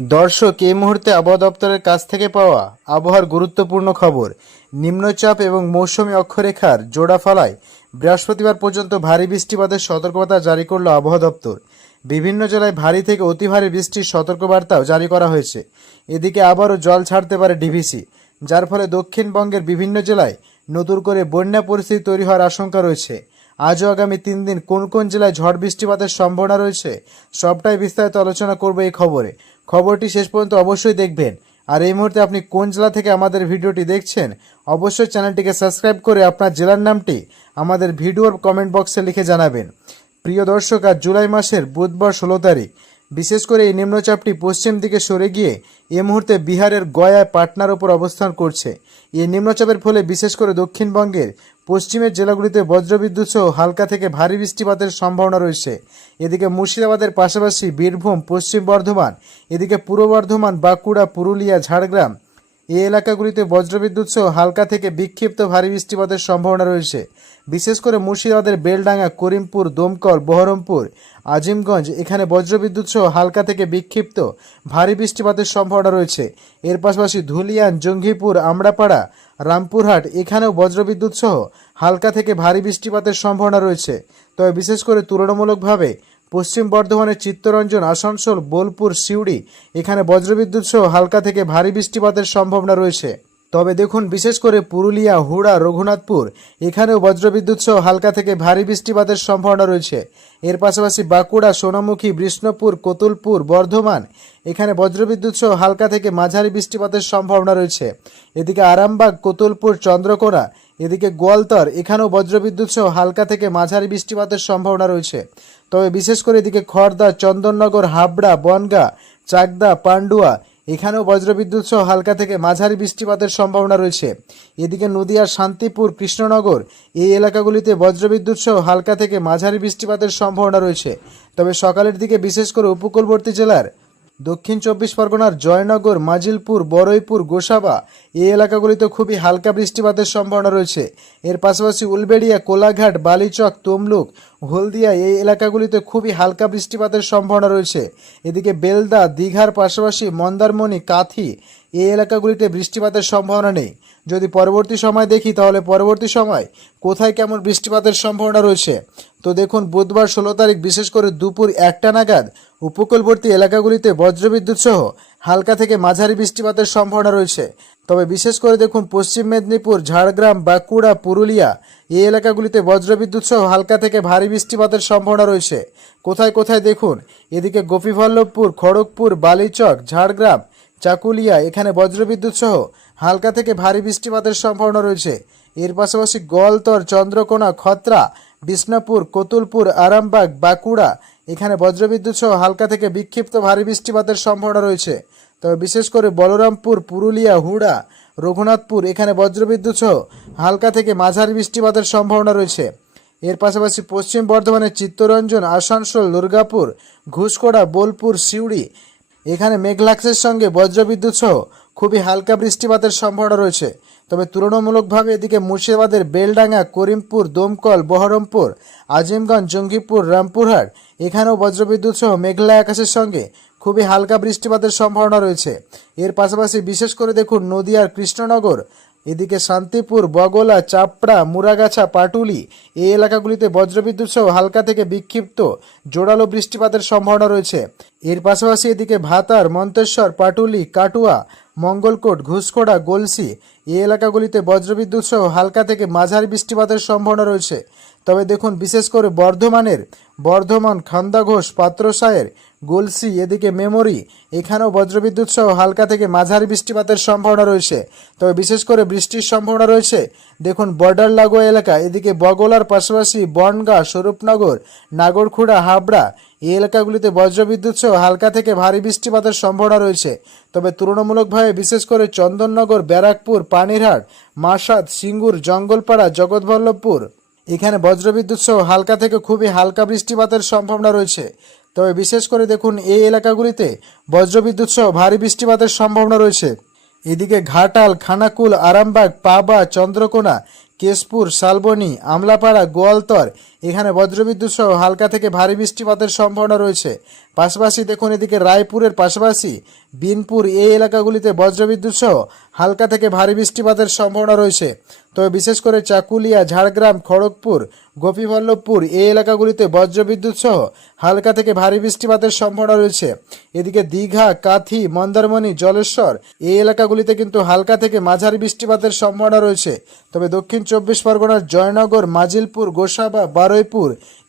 দর্শক, এই মুহূর্তে আবহাওয়া দপ্তরের কাছ থেকে পাওয়া আবহাওয়ার গুরুত্বপূর্ণ খবর। নিম্নচাপ এবং মৌসুমী অক্ষরেখার জোড়া ফলায় বৃহস্পতিবার পর্যন্ত ভারী বৃষ্টিপাতের সতর্কতা জারি করল আবহাওয়া দপ্তর। বিভিন্ন জেলায় ভারী থেকে অতি ভারী বৃষ্টির সতর্কবার্তাও জারি করা হয়েছে। এদিকে আবারও জল ছাড়তে পারে ডিভিসি, যার ফলে দক্ষিণবঙ্গের বিভিন্ন জেলায় নতুন করে বন্যা পরিস্থিতি তৈরি হওয়ার আশঙ্কা রয়েছে। আজও আগামী তিন দিন কোন কোন জেলায় ঝড় বৃষ্টিপাতের সম্ভাবনা রয়েছে সবটাই বিস্তারিত আলোচনা করব এই খবরে। খবরটি শেষ পর্যন্ত অবশ্যই দেখবেন। আর এই মুহূর্তে আপনি কোন জেলা থেকে আমাদের ভিডিওটি দেখছেন, অবশ্যই চ্যানেলটিকে সাবস্ক্রাইব করে আপনার জেলার নামটি আমাদের ভিডিওর কমেন্ট বক্সে লিখে জানাবেন। প্রিয় দর্শক আর জুলাই মাসের বুধবার ষোলো তারিখ। বিশেষ করে এই নিম্নচাপটি পশ্চিম দিকে সরে গিয়ে এ মুহূর্তে বিহারের গয়ায় পাটনার ওপর অবস্থান করছে। এই নিম্নচাপের ফলে বিশেষ করে দক্ষিণবঙ্গের পশ্চিমের জেলাগুলিতে বজ্রবিদ্যুৎ সহ হালকা থেকে ভারী বৃষ্টিপাতের সম্ভাবনা রয়েছে। এদিকে মুর্শিদাবাদের পাশাপাশি বীরভূম, পশ্চিম বর্ধমান, এদিকে পূর্ব বর্ধমান, বাঁকুড়া, পুরুলিয়া, ঝাড়গ্রাম এই এলাকাগুলিতে বজ্রবিদ্যুৎ সহ হালকা থেকে বিক্ষিপ্ত ভারী বৃষ্টিপাতের সম্ভাবনা রয়েছে। বিশেষ করে মুর্শিদাবাদের বেলডাঙ্গা, করিমপুর, দমকল, বহরমপুর, আজিমগঞ্জ, এখানে বজ্রবিদ্যুৎ সহ হালকা থেকে বিক্ষিপ্ত ভারী বৃষ্টিপাতের সম্ভাবনা রয়েছে। এর পাশাপাশি ধুলিয়ান, জঙ্গিপুর আমড়াপাড়া রামপুরহাট, এখানেও বজ্রবিদ্যুৎ সহ হালকা থেকে ভারী বৃষ্টিপাতের সম্ভাবনা রয়েছে। তবে বিশেষ করে তুলনামূলকভাবে পশ্চিম বর্ধমানের চিত্তরঞ্জন, আসানসোল, বোলপুর, সিউড়ি। এখানে বজ্রবিদ্যুৎ সহ হালকা থেকে ভারী বৃষ্টিপাতের সম্ভাবনা রয়েছে। তবে দেখুন, বিশেষ করে পুরুলিয়া, হুড়া, রঘুনাথপুর, এখানেও বজ্রবিদ্যুৎ সহ হালকা থেকে ভারী বৃষ্টিপাতের সম্ভাবনা রয়েছে। এর পাশাপাশি বাঁকুড়া, সোনামুখী বিষ্ণুপুর কতুলপুর, বর্ধমান, এখানে বজ্রবিদ্যুৎ সহ হালকা থেকে মাঝারি বৃষ্টিপাতের সম্ভাবনা রয়েছে। এদিকে আরামবাগ, কতুলপুর, চন্দ্রকোনা, এদিকে গোয়ালতর, এখানেও বজ্রবিদ্যুৎ সহ হালকা থেকে মাঝারি বৃষ্টিপাতের সম্ভাবনা রয়েছে। তবে বিশেষ করে এদিকে খড়দা চন্দননগর, হাবড়া, বনগা, চাকদা, পান্ডুয়া এখানেও বজ্রবিদ্যুৎ সহ হালকা থেকে মাঝারি বৃষ্টিপাতের সম্ভাবনা রয়েছে। এদিকে নদিয়ার শান্তিপুর, কৃষ্ণনগর এই এলাকাগুলিতে বজ্রবিদ্যুৎ সহ হালকা থেকে মাঝারি বৃষ্টিপাতের সম্ভাবনা রয়েছে। তবে সকালের দিকে বিশেষ করে উপকূলবর্তী জেলার দক্ষিণ চব্বিশ পরগনার জয়নগর, মাজিলপুর বরৈপুর গোসাবা এই এলাকাগুলিতে খুবই হালকা বৃষ্টিপাতের সম্ভাবনা রয়েছে। এর পাশাপাশি উলবেড়িয়া, কোলাঘাট, বালিচক, তমলুক, হলদিয়া এই এলাকাগুলিতে খুবই হালকা বৃষ্টিপাতের সম্ভাবনা রয়েছে। এদিকে বেলদা, দীঘার পাশাপাশি মন্দারমণি, কাথি এই এলাকাগুলিতে বৃষ্টিপাতের সম্ভাবনা নেই। যদি পরবর্তী সময় দেখি, তাহলে পরবর্তী সময় কোথায় কেমন বৃষ্টিপাতের সম্ভাবনা রয়েছে? তো দেখুন, বুধবার ষোলো তারিখ বিশেষ করে দুপুর একটা নাগাদ উপকূলবর্তী এলাকাগুলিতে বজ্রবিদ্যুৎ সহ হালকা থেকে মাঝারি বৃষ্টিপাতের সম্ভাবনা রয়েছে। তবে বিশেষ করে দেখুন, পশ্চিম মেদিনীপুর, ঝাড়গ্রাম, বাঁকুড়া, পুরুলিয়া এই এলাকাগুলিতে বজ্রবিদ্যুৎ সহ হালকা থেকে ভারী বৃষ্টিপাতের সম্ভাবনা রয়েছে। কোথায় কোথায় দেখুন, এদিকে গোপীবল্লভপুর, খড়গপুর, বালিচক, ঝাড়গ্রাম, চাকুলিয়া এখানে বজ্রবিদ্যুৎ সহ হালকা থেকে ভারী বৃষ্টিপাতের সম্ভাবনা রয়েছে। এর পাশাপাশি গোয়ালতর চন্দ্রকোনা, খত্রা, বিষ্ণুপুর, কতুলপুর, আরামবাগ, বাঁকুড়া, এখানে বজ্রবিদ্যুৎ সহ হালকা থেকে বিক্ষিপ্ত ভারী বৃষ্টিপাতের সম্ভাবনা রয়েছে। তবে বিশেষ করে বলরামপুর, পুরুলিয়া, হুড়া, রঘুনাথপুর, এখানে বজ্রবিদ্যুৎ সহ হালকা থেকে মাঝারি বৃষ্টিপাতের সম্ভাবনা রয়েছে। এর পাশাপাশি পশ্চিম বর্ধমানের চিত্তরঞ্জন, আসানসোল, দুর্গাপুর ঘুষকোড়া বোলপুর, সিউড়ি, এখানে মেঘলাক্সের সঙ্গে বজ্রবিদ্যুৎ সহ খুবই হালকা বৃষ্টিপাতের সম্ভাবনা রয়েছে। তবে তুলনামূলকভাবে এদিকে মুর্শিদাবাদের বেলডাঙ্গা, করিমপুর, দমকল, বহরমপুর, আজিমগঞ্জ, জঙ্গিপুর, রামপুরহাট, এখানেও বজ্রবিদ্যুৎ সহ মেঘলা আকাশের সঙ্গে খুবই হালকা বৃষ্টিপাতের সম্ভাবনা রয়েছে। এর পাশাপাশি বিশেষ করে দেখুন নদীয়ার কৃষ্ণনগর এদিকে শান্তিপুর, বগলা, চাপড়া, মুরাগাছা, পাটুলি এই এলাকাগুলিতে বজ্রবিদ্যুৎ সহ হালকা থেকে বিক্ষিপ্ত জোরালো বৃষ্টিপাতের সম্ভাবনা রয়েছে। এর পাশাপাশি এদিকে ভাতার, মন্তেশ্বর, পাটুলি, কাটুয়া, মঙ্গলকোট, ঘুষখোড়া, গোলসি এই এলাকাগুলিতে বজ্রবিদ্যুৎ সহ হালকা থেকে মাঝারি বৃষ্টিপাতের সম্ভাবনা রয়েছে। তবে দেখুন, বিশেষ করে বর্ধমানের বর্ধমান খান্দাঘোষ পাত্রসায়ের গোলসি, এদিকে মেমরি, এখানেও বজ্রবিদ্যুৎ সহ হালকা থেকে মাঝারি বৃষ্টিপাতের সম্ভাবনা রয়েছে। তবে বিশেষ করে বৃষ্টির সম্ভাবনা রয়েছে। দেখুন, বর্ডার লাগোয়া এলাকা, এদিকে বগলার পাশাপাশি বনগা, স্বরূপনগর, নাগরখুড়া, হাবড়া, এই এলাকাগুলিতে বজ্রবিদ্যুৎ সহ হালকা থেকে ভারী বৃষ্টিপাতের সম্ভাবনা রয়েছে। তবে তুলনামূলকভাবে বিশেষ করে চন্দননগর, ব্যারাকপুর, পানিরহাট মাসাদ সিঙ্গুর, জঙ্গলপাড়া, জগৎবল্লভপুর, এখানে বজ্রবিদ্যুৎ সহ হালকা থেকে খুবই হালকা বৃষ্টিপাতের সম্ভাবনা রয়েছে। তবে বিশেষ করে দেখুন, এই এলাকাগুলিতে বজ্রবিদ্যুৎ সহ ভারী বৃষ্টিপাতের সম্ভাবনা রয়েছে। এদিকে ঘাটাল, খানাকুল, আরামবাগ, পাবা, চন্দ্রকোনা, কেশপুর, শালবনি, আমলাপাড়া, গোয়ালতর এখানে বজ্রবিদ্যুৎ সহ হালকা থেকে ভারী বৃষ্টিপাতের সম্ভাবনা রয়েছে। পাশাপাশি দেখুন এদিকে রায়পুরের পাশাপাশি বিনপুর এই এলাকাগুলিতে বজ্রবিদ্যুৎ সহ হালকা থেকে ভারী বৃষ্টিপাতের সম্ভাবনা রয়েছে। তবে বিশেষ করে চাকুলিয়া, ঝাড়গ্রাম, খড়গপুর, গোপীবল্লভপুর এই এলাকাগুলিতে বজ্রবিদ্যুৎ সহ হালকা থেকে ভারী বৃষ্টিপাতের সম্ভাবনা রয়েছে। এদিকে দীঘা, কাথি, মন্দারমণি, জলেশ্বর এই এলাকাগুলিতে কিন্তু হালকা থেকে মাঝারি বৃষ্টিপাতের সম্ভাবনা রয়েছে। তবে দক্ষিণ চব্বিশ পরগনার জয়নগর, মাজিলপুর, গোসাবা বারুইপুর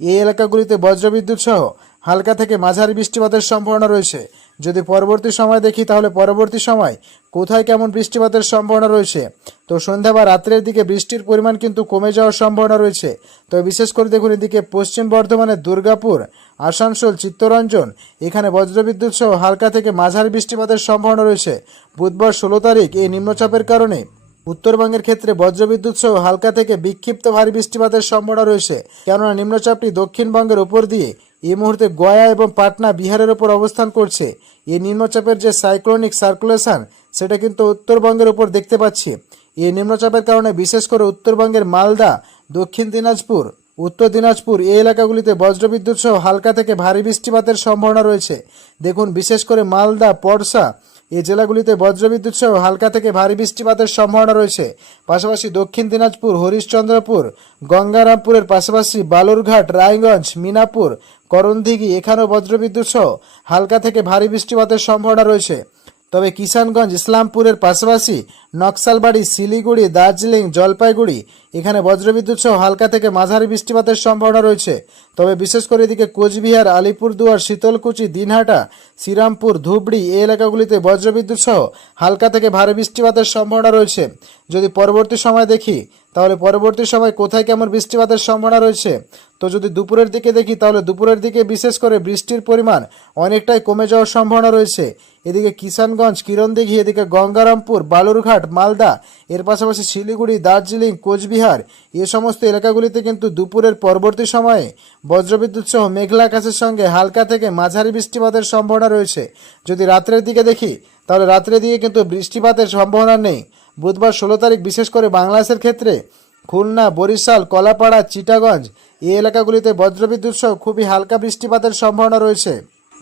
এই এলাকাগুলিতে বজ্রবিদ্যুৎ সহ হালকা থেকে মাঝারি বৃষ্টিপাতের সম্ভাবনা রয়েছে। যদি পরবর্তী সময় দেখি, তাহলে পরবর্তী সময় কোথায় কেমন বৃষ্টিপাতের সম্ভাবনা রয়েছে? তো সন্ধ্যা বা রাত্রের দিকে বৃষ্টির পরিমাণ কিন্তু কমে যাওয়ার সম্ভাবনা রয়েছে। তবে বিশেষ করে দেখুন, এদিকে পশ্চিম বর্ধমানের দুর্গাপুর, আসানসোল, চিত্তরঞ্জন, এখানে বজ্রবিদ্যুৎ সহ হালকা থেকে মাঝারি বৃষ্টিপাতের সম্ভাবনা রয়েছে। বুধবার ষোলো তারিখ এই নিম্নচাপের কারণে। উত্তরবঙ্গের ক্ষেত্রে বজ্রবিদ্যুৎ সহ হালকা থেকে বিক্ষিপ্ত ভারী বৃষ্টিপাতের সম্ভাবনা রয়েছে। কেননা নিম্নচাপটি দক্ষিণবঙ্গের উপর দিয়ে এই মুহূর্তে গয়া এবং পাটনা বিহারের ওপর অবস্থান করছে। এই নিম্নচাপের যে সাইক্লোনিক সার্কুলেশন, সেটা কিন্তু উত্তরবঙ্গের উপর দেখতে পাচ্ছি। এই নিম্নচাপের কারণে বিশেষ করে উত্তরবঙ্গের মালদা, দক্ষিণ দিনাজপুর, উত্তর দিনাজপুর এই এলাকাগুলিতে বজ্রবিদ্যুৎ সহ হালকা থেকে ভারী বৃষ্টিপাতের সম্ভাবনা রয়েছে। দেখুন, বিশেষ করে মালদা, পরশা এই জেলাগুলিতে বজ্রবিদ্যুৎ সহ হালকা থেকে ভারী বৃষ্টিপাতের সম্ভাবনা রয়েছে। পাশাপাশি দক্ষিণ দিনাজপুর, হরিশ্চন্দ্রপুর, গঙ্গারামপুরের পাশাপাশি বালুরঘাট, রায়গঞ্জ, মিনাপুর, করণদিঘি, এখানেও বজ্রবিদ্যুৎ সহ হালকা থেকে ভারী বৃষ্টিপাতের সম্ভাবনা রয়েছে। তবে কিষানগঞ্জ, ইসলামপুরের পাশাপাশি নকশালবাড়ি, শিলিগুড়ি, দার্জিলিং, জলপাইগুড়ি এখানে বজ্রবিদ্যুৎ সহ হালকা থেকে মাঝারি বৃষ্টিপাতের সম্ভাবনা রয়েছে। তবে বিশেষ করে এদিকে কোচবিহার, আলিপুরদুয়ার, শীতলকুচি, দিনহাটা, শ্রীরামপুর, ধুবড়ি এই এলাকাগুলিতে বজ্রবিদ্যুৎ সহ হালকা থেকে ভারী বৃষ্টিপাতের সম্ভাবনা রয়েছে। যদি পরবর্তী সময় দেখি, তাহলে পরবর্তী সময় কোথায় কেমন বৃষ্টিপাতের সম্ভাবনা রয়েছে? তো যদি দুপুরের দিকে দেখি, তাহলে দুপুরের দিকে বিশেষ করে বৃষ্টির পরিমাণ অনেকটাই কমে যাওয়ার সম্ভাবনা রয়েছে। এদিকে কিষানগঞ্জ, কিরণদিঘি, এদিকে গঙ্গারামপুর, বালুরঘাট, মালদা, এর পাশাপাশি শিলিগুড়ি, দার্জিলিং কোচবিহার এ সমস্ত এলাকাগুলিতে কিন্তু দুপুরের পরবর্তী সময়ে বজ্রবিদ্যুৎ সহ মেঘলা আকাশের সঙ্গে হালকা থেকে মাঝারি বৃষ্টিপাতের সম্ভাবনা রয়েছে। যদি রাত্রের দিকে দেখি, তাহলে রাত্রের দিকে কিন্তু বৃষ্টিপাতের সম্ভাবনা নেই। বুধবার ষোলো তারিখ বিশেষ করে বাংলাদেশের ক্ষেত্রে খুলনা, বরিশাল, কলাপাড়া, চিটাগঞ্জ এই এলাকাগুলিতে বজ্রবিদ্যুৎ সহ খুবই হালকা বৃষ্টিপাতের সম্ভাবনা রয়েছে।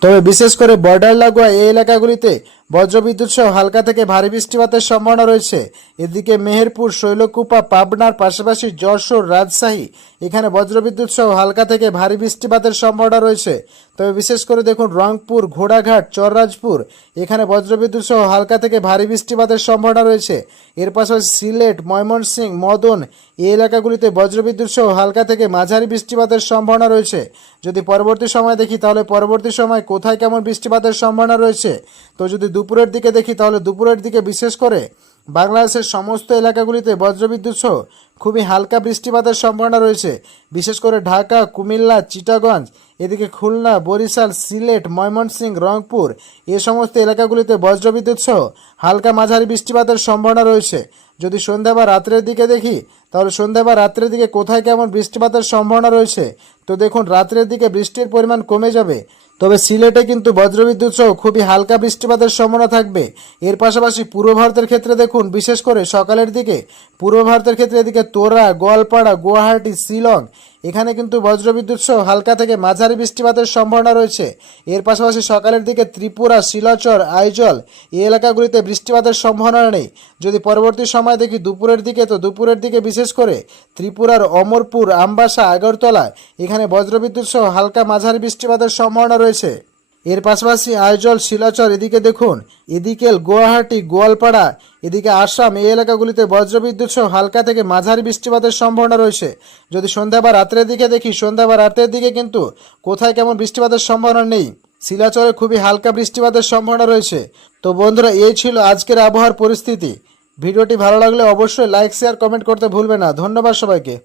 তবে বিশেষ করে বর্ডার লাগোয়া এই এলাকাগুলিতে বজ্রবিদ্যুৎ সহ হালকা থেকে ভারী বৃষ্টিপাতের সম্ভাবনা রয়েছে। এদিকে মেহেরপুর, শৈলকুপা, পাবনার পাশাপাশি যশোর, রাজশাহী, এখানে বজ্রবিদ্যুৎ সহ হালকা থেকে ভারী বৃষ্টিপাতের সম্ভাবনা রয়েছে। তবে বিশেষ করে দেখুন, রংপুর, ঘোড়াঘাট, চররাজপুর, এখানে বজ্রবিদ্যুৎ সহ হালকা থেকে ভারী বৃষ্টিপাতের সম্ভাবনা রয়েছে। এর পাশাপাশি সিলেট, ময়মনসিংহ, মদন, এই এলাকাগুলিতে বজ্রবিদ্যুৎ সহ হালকা থেকে মাঝারি বৃষ্টিপাতের সম্ভাবনা রয়েছে। যদি পরবর্তী সময় দেখি, তাহলে পরবর্তী সময় কোথায় কেমন বৃষ্টিপাতের সম্ভাবনা রয়েছে? তো যদি দুপুরের দিকে দেখি তাহলে দুপুরের দিকে বিশেষ করে বাংলাদেশের সমস্ত এলাকাগুলিতে বজ্রবিদ্যুৎ সহ খুবই হালকা বৃষ্টিপাতের সম্ভাবনা রয়েছে। বিশেষ করে ঢাকা, কুমিল্লা, চিটাগঞ্জ, এদিকে খুলনা, বরিশাল, সিলেট, ময়মনসিংহ, রংপুর, এ সমস্ত এলাকাগুলিতে বজ্রবিদ্যুৎ সহ হালকা মাঝারি বৃষ্টিপাতের সম্ভাবনা রয়েছে। যদি সন্ধ্যা বা রাত্রের দিকে দেখি, তাহলে সন্ধ্যা বা রাত্রের দিকে কোথায় কেমন বৃষ্টিপাতের সম্ভাবনা রয়েছে, তো দেখুন রাত্রের দিকে বৃষ্টির পরিমাণ কমে যাবে। তবে সিলেটে কিন্তু বজ্রবিদ্যুৎ সহ খুবই হালকা বৃষ্টিপাতের সম্ভাবনা থাকবে। এর পাশাপাশি পূর্ব ভারতের ক্ষেত্রে দেখুন, বিশেষ করে সকালের দিকে, পূর্ব ভারতের ক্ষেত্রে এদিকে তোরা, গোয়ালপাড়া, গুয়াহাটি, শিলং, এখানে কিন্তু বজ্রবিদ্যুৎ সহ হালকা থেকে মাঝারি বৃষ্টিপাতের সম্ভাবনা রয়েছে। এর পাশাপাশি সকালের দিকে ত্রিপুরা, শিলাচর, আইজল এই এলাকাগুলিতে বৃষ্টিপাতের সম্ভাবনা নেই। যদি পরবর্তী সময় দেখি দুপুরের দিকে, তো দুপুরের দিকে বিশেষ করে ত্রিপুরার অমরপুর, আমবাসা, আগরতলা, এখানে বজ্রবিদ্যুৎ সহ হালকা মাঝারি বৃষ্টিপাতের সম্ভাবনা রয়েছে। এর পাশাপাশি আইজল, শিলাচর, এদিকে দেখুন, এদিকে গুয়াহাটি, গোয়ালপাড়া, এদিকে আসাম, এই এলাকাগুলিতে বজ্রবিদ্যুৎ সহ হালকা থেকে মাঝারি বৃষ্টিপাতের সম্ভাবনা রয়েছে। যদি সন্ধ্যা বা রাত্রের দিকে দেখি, সন্ধ্যা বা রাতের দিকে কিন্তু কোথায় কেমন বৃষ্টিপাতের সম্ভাবনা নেই। শিলাচরে খুবই হালকা বৃষ্টিপাতের সম্ভাবনা রয়েছে। তো বন্ধুরা, এই ছিল আজকের আবহাওয়ার পরিস্থিতি। ভিডিওটি ভালো লাগলে অবশ্যই লাইক, শেয়ার, কমেন্ট করতে ভুলবে না। ধন্যবাদ সবাইকে।